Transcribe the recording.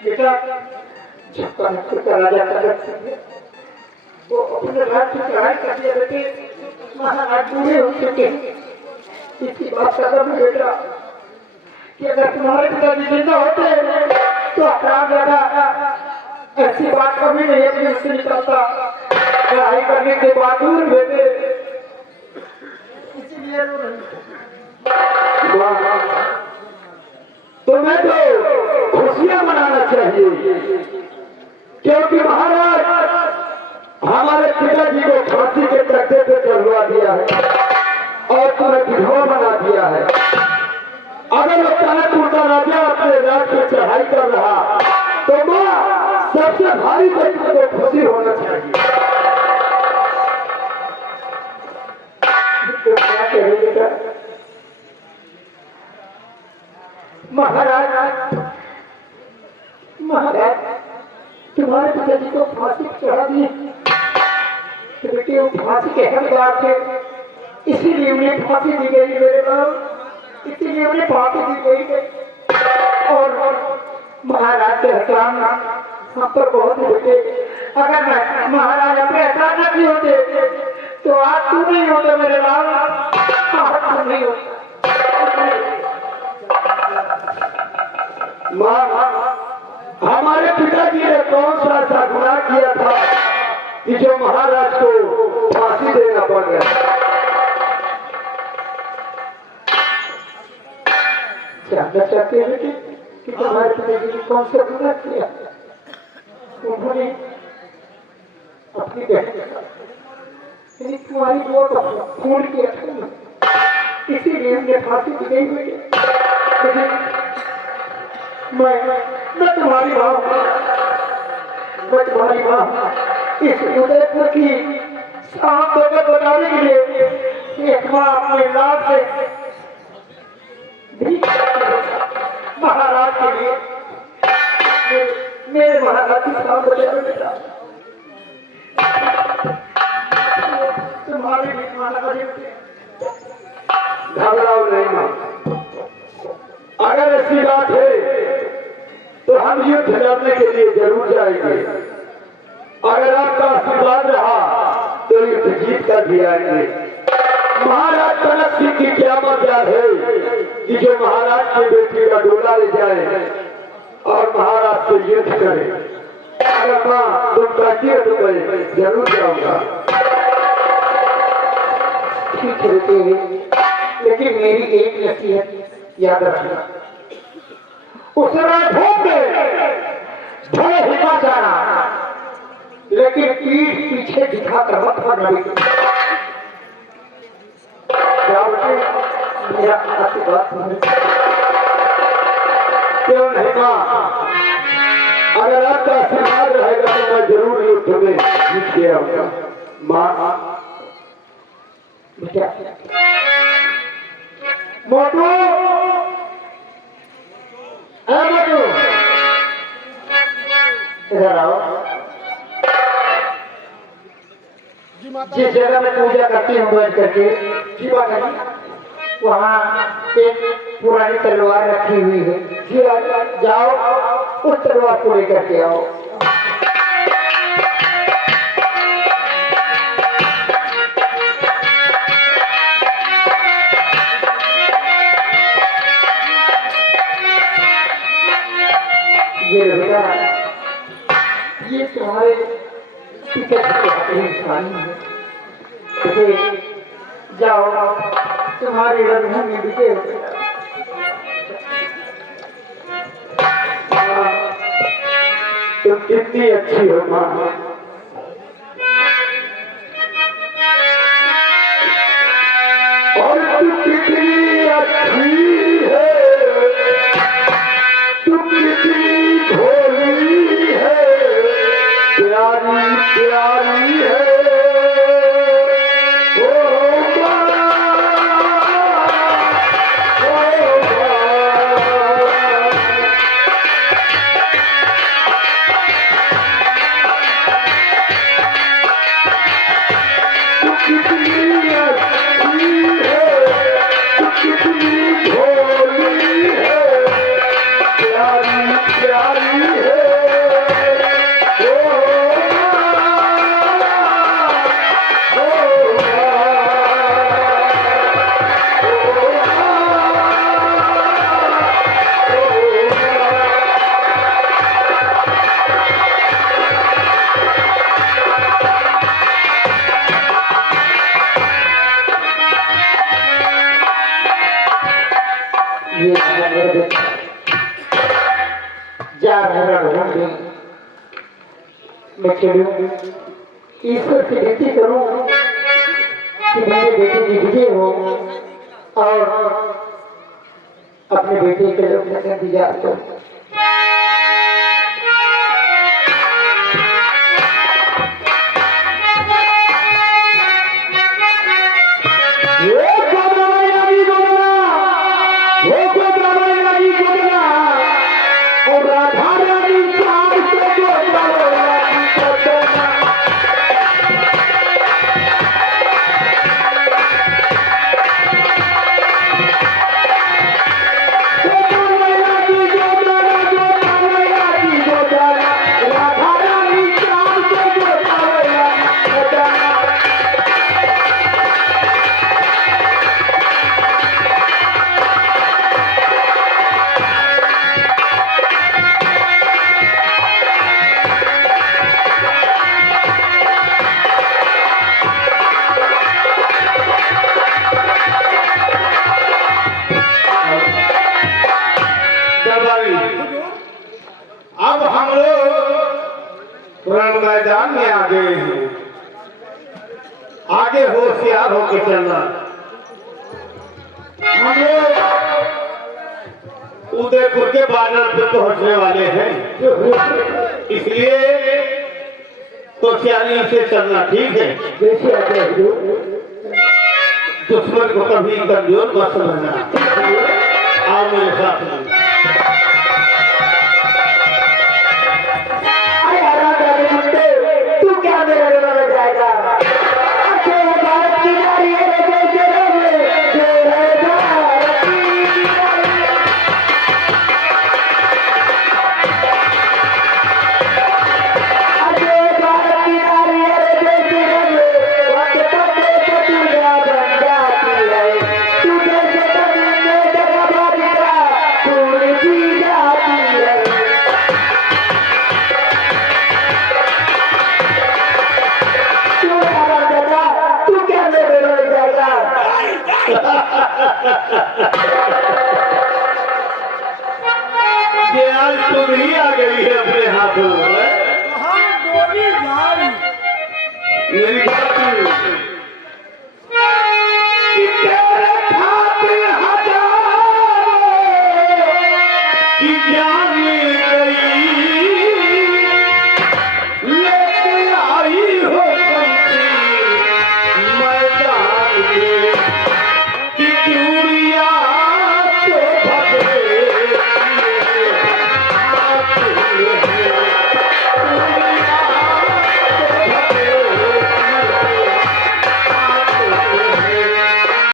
बेटा झपका का राजा का वो अपने राज्य की चढ़ाई कर दिया बेटे, महाराज बूढ़े हो चुके। इसी बात का दम है बेटा कि अगर तुम्हारे पिताजी जिंदा होते तो अपराध लगा। ऐसी बात कभी नहीं अपने उससे निकलता, पढ़ाई करने के बाद दूर बेटे, इसीलिए तुम्हें तो खुशियां मनाना चाहिए, क्योंकि महाराज हमारे पिताजी को फांसी के तख्ते पे चढ़वा दिया है और तुम्हें विधवा बना दिया है। अगर वो कानपुर का राजा अपने राज पर चढ़ाई कर रहा तो मां सबसे भारी बच्चे को खुशी होना चाहिए। तो क्या कहेगा महाराज? महाराज तुम्हारे पिताजी को फांसी चढ़ा दिए तो बेटे वो फांसी के हकदार थे, इसीलिए उन्हें फांसी दी गई मेरे बाप, इसीलिए उन्हें फांसी दी गई। और महाराज के एहसान हम पर बहुत बेटे, अगर मैं महाराज अपने एहसान नहीं होते तो आज तू नहीं होता मेरे बाप, आज तू नहीं होता। हमारे पिताजी ने कौन सा ऐसा गुनाह किया था कि जो महाराज को फांसी देना पड़ गया? जानना चाहते हैं कि तुम्हारे पिताजी ने कौन सा गुनाह किया? उन्होंने अपनी बहन तुम्हारी दुआ का खून किया था, इसीलिए उन्हें फांसी दी गई हुई। मैं तुम्हारी मां, मैं तुम्हारी मां इस उदयपुर की शांत होकर बताने के लिए एक मां अपने लाभ से भी महाराज के लिए, मेरे महाराज की शांत हो जाए बेटा, तुम्हारे भी महाराज घबराओ नहीं मां। अगर ऐसी बात है तो हम युद्ध लड़ने के लिए जरूर जाएंगे। अगर आपका आशीर्वाद रहा तो युद्ध जीत कर भी आएंगे। महाराज कनक सिंह की क्या मर्याद है कि जो महाराज की बेटी का डोला ले जाए और महाराज से युद्ध करे। अगर मां तुम कहती है तो मैं जरूर जाऊंगा। ठीक है, लेकिन मेरी एक नसीहत याद रखना, उस समय भूख भले हिमा जाना, लेकिन पीठ पीछे दिखा कर मत भागना। मेरा आशीर्वाद क्यों नहीं मां? अगर आपका आशीर्वाद रहेगा तो मैं जरूर युद्ध में जीत के आऊंगा। मां मोटू, इधर आओ। जिस जगह में पूजा करती हूँ बैठ करके शिवा करी, वहाँ एक पुरानी तलवार रखी हुई है, जाओ उस तलवार को लेकर के आओ। ये तुम्हारे पिता की निशानी है, जाओ तुम्हारी रंगों में बिके। तुम कितनी अच्छी हो माँ, और तुम कितनी अच्छी है, तुम कितनी भोली है, प्यारी प्यारी है। प्यारी है। प्यार है रणभूमि में। मैं चलूं ईश्वर से विनती करूं कि मेरे बेटे की विजय हो और अपने बेटे के लोग इंतजार करो। अब हम लोग रण मैदान में आ गए हैं। आगे होशियार होके चलना। हम लोग उदयपुर के बाजार पे पहुंचने वाले हैं, इसलिए होशियारी से चलना, ठीक है? दुश्मन को कभी कमजोर मत समझना। आओ मेरे साथ।